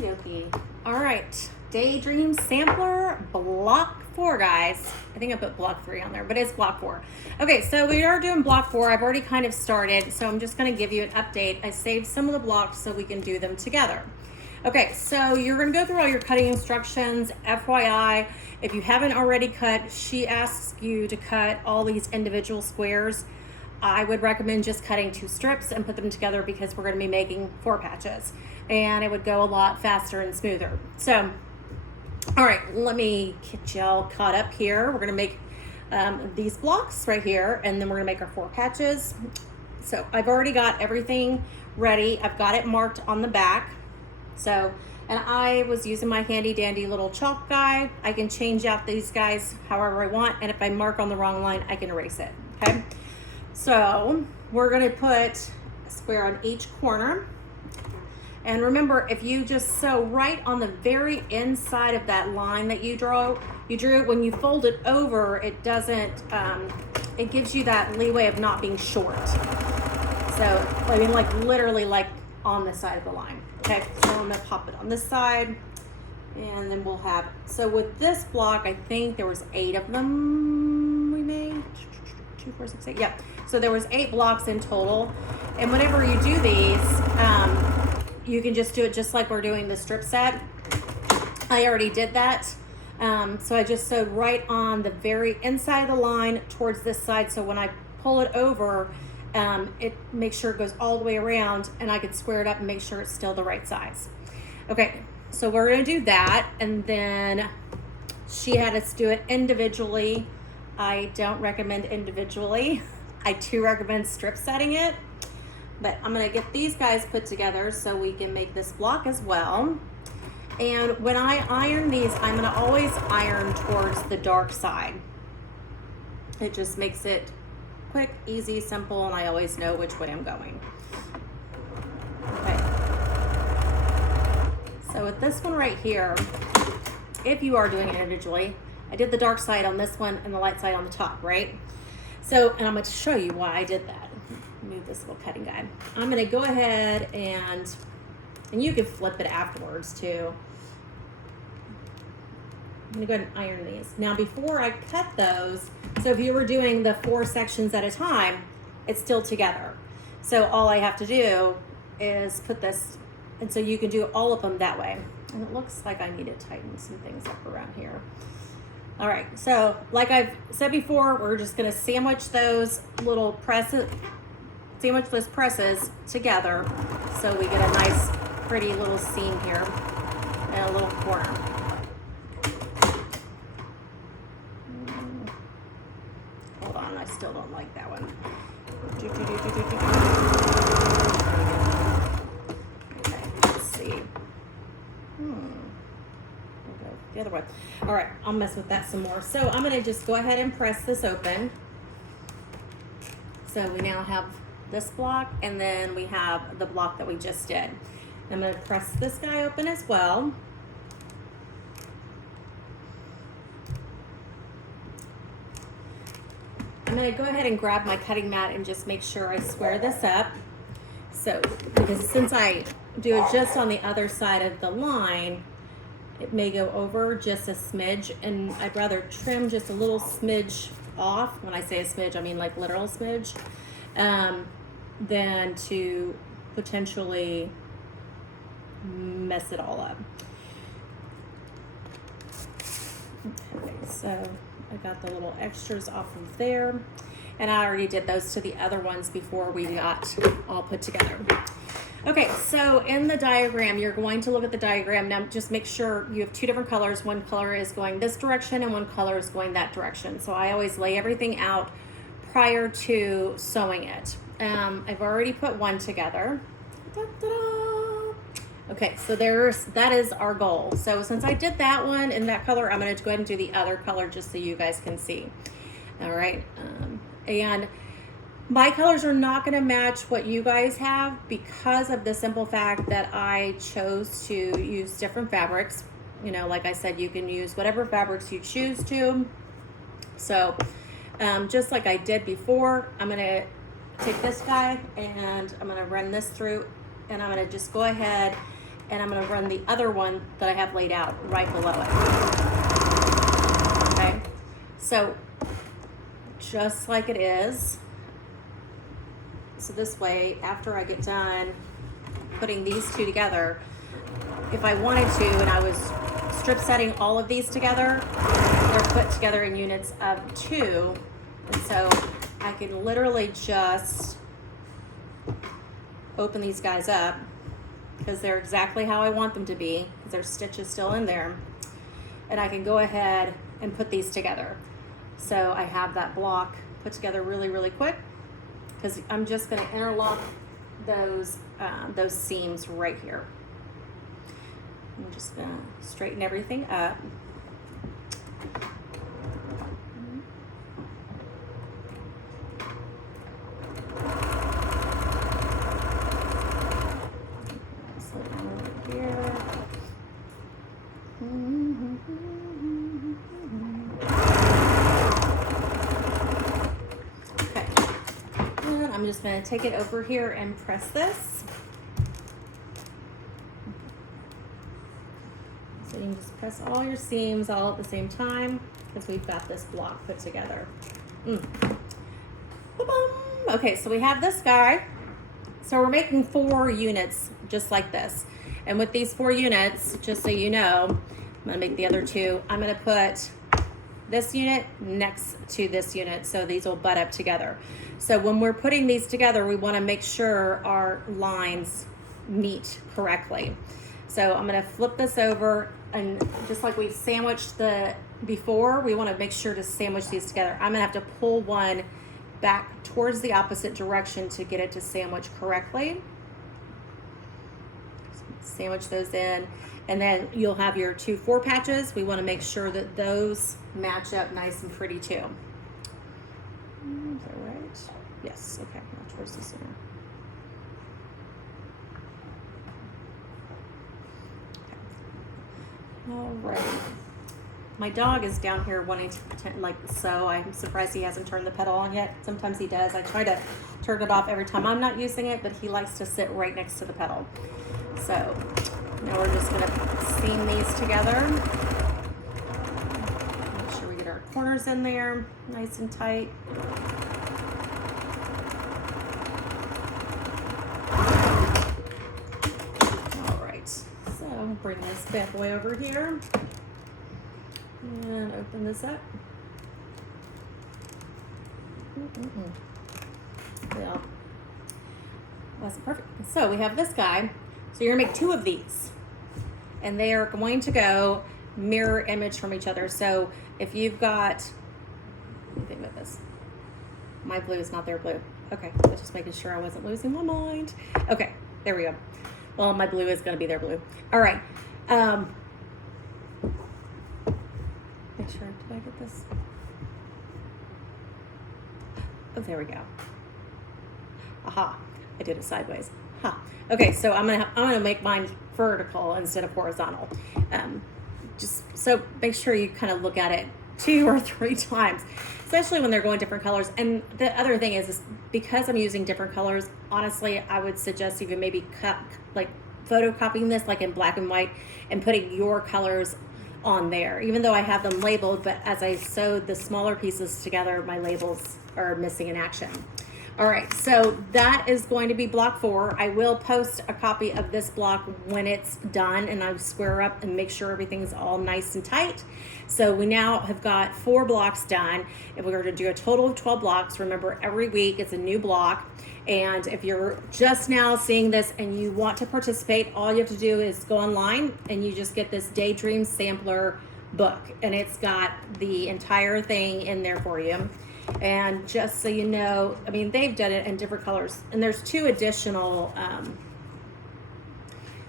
Okie. All right, Daydream sampler block 4, guys. I think I put block 3 on there, but it's block 4. Okay, so we are doing block 4. I've already kind of started, so I'm just going to give you an update. I saved some of the blocks so we can do them together. Okay, so you're going to go through all your cutting instructions. FYI, if you haven't already cut, she asks you to cut all these individual squares. I would recommend just cutting 2 strips and put them together because we're going to be making 4 patches and it would go a lot faster and smoother. So, all right, let me get y'all caught up here. We're going to make these blocks right here, and then we're going to make our 4 patches. So I've already got everything ready. I've got it marked on the back. So, and I was using my handy dandy little chalk guy. I can change out these guys however I want, and if I mark on the wrong line, I can erase it, okay? So we're gonna put a square on each corner. And remember, if you just sew right on the very inside of that line that you drew, when you fold it over, it doesn't, it gives you that leeway of not being short. So, I mean, like literally like on the side of the line. Okay, so I'm gonna pop it on this side, and then we'll have, so with this block, I think there was 8 of them we made. 2, 4, 6, 8, yeah. So there was 8 blocks in total. And whenever you do these, you can just do it just like we're doing the strip set. I already did that. So I just sewed right on the very inside of the line towards this side. So when I pull it over, it makes sure it goes all the way around, and I could square it up and make sure it's still the right size. Okay, so we're gonna do that, and then she had us do it individually. I don't recommend individually. I do recommend strip setting it, but I'm gonna get these guys put together so we can make this block as well. And when I iron these, I'm gonna always iron towards the dark side. It just makes it quick, easy, simple, and I always know which way I'm going. Okay. So with this one right here, if you are doing it individually, I did the dark side on this one and the light side on the top, right? So, and I'm going to show you why I did that. Move this little cutting guide. I'm going to go ahead and you can flip it afterwards too. I'm going to go ahead and iron these. Now, before I cut those, so if you were doing the 4 sections at a time, it's still together. So all I have to do is put this, and so you can do all of them that way. And it looks like I need to tighten some things up around here. All right, so like I've said before, we're just gonna sandwich those little presses, together so we get a nice, pretty little seam here and a little corner. Hold on, I still don't like that one. Okay, let's see. The other one. All right, I'll mess with that some more. So I'm gonna just go ahead and press this open. So we now have this block, and then we have the block that we just did. I'm gonna press this guy open as well. I'm gonna go ahead and grab my cutting mat and just make sure I square this up. So, because since I do it just on the other side of the line, it may go over just a smidge, and I'd rather trim just a little smidge off. When I say a smidge, I mean like literal smidge, than to potentially mess it all up. Okay, so I got the little extras off of there, and I already did those to the other ones before we got all put together. Okay, so in the diagram, you're going to look at the diagram. Now just make sure you have 2 different colors. One color is going this direction and one color is going that direction. So I always lay everything out prior to sewing it. I've already put one together. Da-da-da. Okay, so that is our goal. So since I did that one in that color, I'm gonna go ahead and do the other color just so you guys can see. All right, and my colors are not going to match what you guys have because of the simple fact that I chose to use different fabrics. You know, like I said, you can use whatever fabrics you choose to. So just like I did before, I'm going to take this guy and I'm going to run this through, and I'm going to just go ahead and I'm going to run the other one that I have laid out right below it. Okay, so just like it is. So this way, after I get done putting these two together, if I wanted to, and I was strip setting all of these together, they're put together in units of 2, and so I can literally just open these guys up because they're exactly how I want them to be, because their stitch is still in there, and I can go ahead and put these together. So I have that block put together really, really quick, because I'm just going to interlock those seams right here. I'm just going to straighten everything up. I'm just going to take it over here and press this. So you can just press all your seams all at the same time, because we've got this block put together. Okay, so we have this guy. So we're making 4 units just like this. And with these 4 units, just so you know, I'm going to make the other 2. I'm going to put this unit next to this unit, so these will butt up together. So when we're putting these together, we want to make sure our lines meet correctly. So I'm going to flip this over, and just like we've sandwiched the before, we want to make sure to sandwich these together. I'm going to have to pull one back towards the opposite direction to get it to sandwich correctly. Sandwich those in, and then you'll have your 2 4 patches. We want to make sure that those match up nice and pretty too. Is that right? Yes, okay, now towards the center. Okay. All right. My dog is down here wanting to pretend like so. I'm surprised he hasn't turned the pedal on yet. Sometimes he does. I try to turn it off every time I'm not using it, but he likes to sit right next to the pedal. So now we're just going to seam these together. Make sure we get our corners in there nice and tight. All right, so bring this bad boy over here and open this up. Well, wasn't perfect. So we have this guy. So you're gonna make 2 of these, and they are going to go mirror image from each other. So if you've got, let me think about this. My blue is not their blue. Okay, I was just making sure I wasn't losing my mind. Okay, there we go. Well, my blue is gonna be their blue. All right. Make sure, did I get this? Oh, there we go. Aha, I did it sideways. Huh. Okay, so I'm gonna make mine vertical instead of horizontal. Just so make sure you kind of look at it 2 or 3 times, especially when they're going different colors. And the other thing is because I'm using different colors, honestly, I would suggest even maybe photocopying this like in black and white and putting your colors on there, even though I have them labeled, but as I sewed the smaller pieces together, my labels are missing in action. All right, so that is going to be block 4. I will post a copy of this block when it's done, and I square up and make sure everything's all nice and tight. So we now have got 4 blocks done, and we're going to do a total of 12 blocks. Remember, every week it's a new block, and if you're just now seeing this and you want to participate, all you have to do is go online and you just get this Daydream sampler book, and it's got the entire thing in there for you. And just so you know, I mean, they've done it in different colors, and there's 2 additional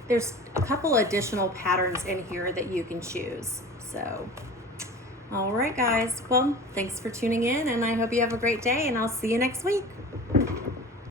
there's a couple additional patterns in here that you can choose. So all right guys, well, thanks for tuning in, and I hope you have a great day, and I'll see you next week.